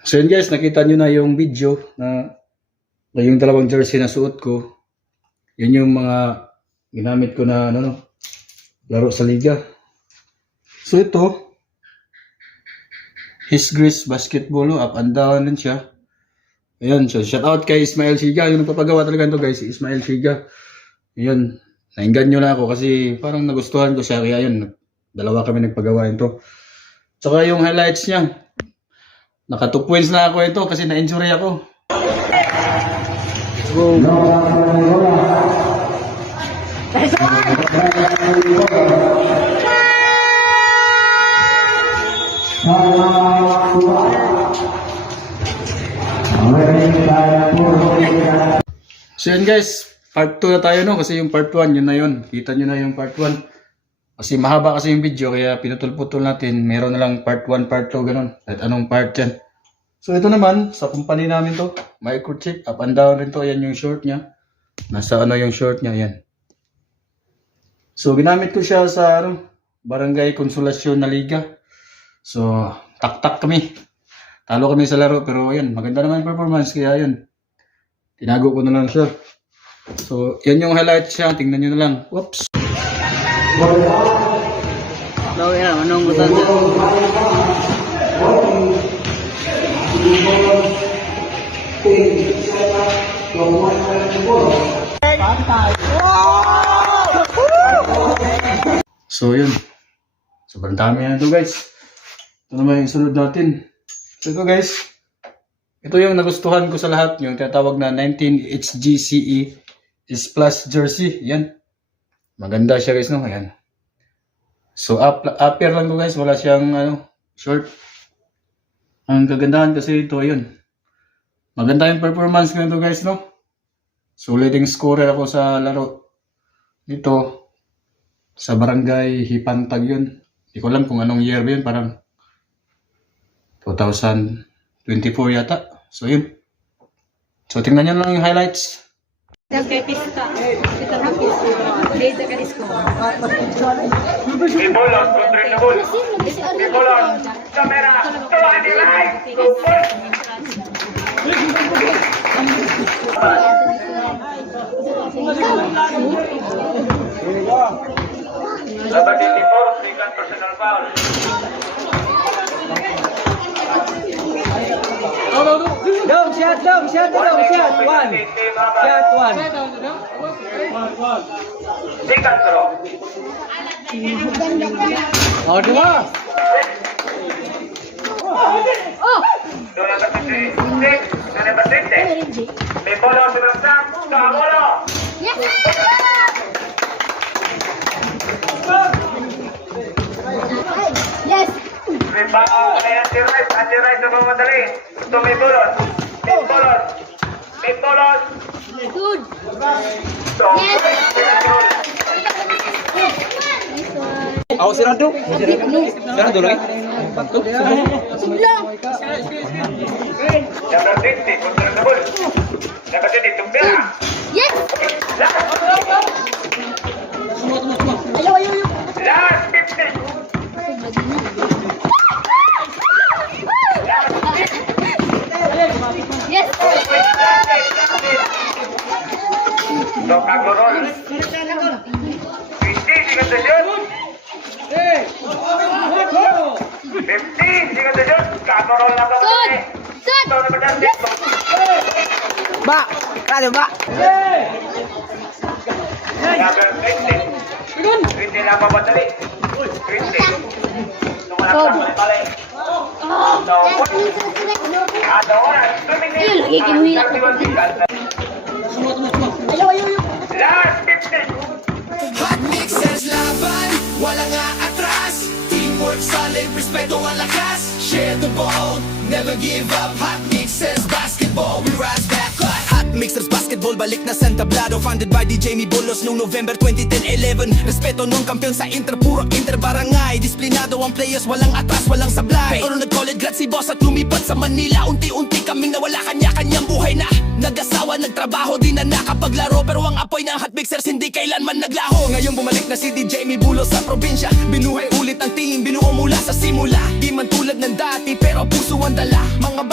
So yun guys, nakita nyo na yung video na yung dalawang jersey na suot ko. Yun yung mga ginamit ko na laro sa liga. So ito, His Grace Basketball, up and down din siya. Ayan, so shout out kay Ismael Siga. Yung nagpapagawa talaga ito guys, si Ismael Siga. Ayan, nainggan nyo na ako kasi parang nagustuhan ko siya. Kaya yun, dalawa kami nagpagawa ito. Tsaka yung highlights niya, naka 2 points na ako ito kasi na-injury ako. Let's go. So yun guys, part 2 na tayo kasi yung part 1 yun na yun. Kita nyo na yung part 1. Kasi mahaba kasi yung video kaya pinutol-putol natin. Meron na lang part 1, part 2 ganun. At anong part yan. So ito naman, sa company namin to, microchip, up and down rin to. Yan yung short niya. Nasa yung short niya, yan. So ginamit ko siya sa Barangay Konsolasyon na Liga. So tak-tak kami. Talo kami sa laro pero yan, maganda naman yung performance kaya yan. Tinago ko na lang siya. So yan yung highlights siya, tingnan nyo na lang. Whoops. Daw yan, anong butan dyan? So yun. Sobrang dami yan ito guys. Ito naman yung sunod natin. So ito guys. Ito yung nagustuhan ko sa lahat. Yung tinatawag na 19 HGCE is plus jersey. Yan. Maganda siya guys no. Ayan. So upper lang to guys. Wala siyang short. Ang kagandahan kasi ito yun. Maganda yung performance ko nito guys no. Solid yung scorer ako sa laro. Dito. Sa barangay Hipantag yun. Hindi ko alam kung anong year ba yun. Parang 2024 yata. So yun. So tingnan nyo lang yung highlights. Kay Pista. Ito na Pista. Dito ka isko. Ibolon, control na ball. Ibolon, camera, tuwan di live. Number 24, second personal foul. Down, shot. One. Shot, one. Second throw. Oh, dua. Do number 56, do number 60. Ibolon, sobrang sam, Kamolo. Yes! Rebound, anti-right na mamadali. Ito may bolon. May bolon. Good! So, Ako sirado. Sirado lagi. Sublang! number 50, control na ball. Number 20, tumbira. Yes! Last. Ayaw! Last 50. Yes! So, kagurol. 50, sigat na shoot. 50, sigat na shoot. Kagurol na Good! kagurol. Good! So, number 30. Ba, kado ba? Number 20. 20 lang mamadali. 20. Tumalak na balik. So, ada oras. 2 minutes. Ayun, lagi kinuhila ko. Ayaw! Last 50. Hot mixers laban, walang aatras. Teamwork solid, respeto ang lakas. Share the ball, never give up. Hot mixers basketball, we rise back up. Hot mixers basketball, balik na sa tablado. Founded by DJ Jamie Bulos noong November 2010-11. Respeto nung kampiyon sa inter, puro inter-barangay. Disiplinado ang players, walang atras, walang sablay. Pero nag-college grad si boss at lumipat sa Manila. Unti-unti kaming nawala, kanya-kanyang buhay na. Nag-asawa, nagtrabaho, di na nakapaglaro. Pero ang apoy ng hot mixers hindi kailanman naglaho. Ngayon bumalik na si DJ Jamie Bulos sa probinsya. Binuhay ulit ang team, binuo mula sa simula. Di man tulad ng dati, pero puso ang dala. Mga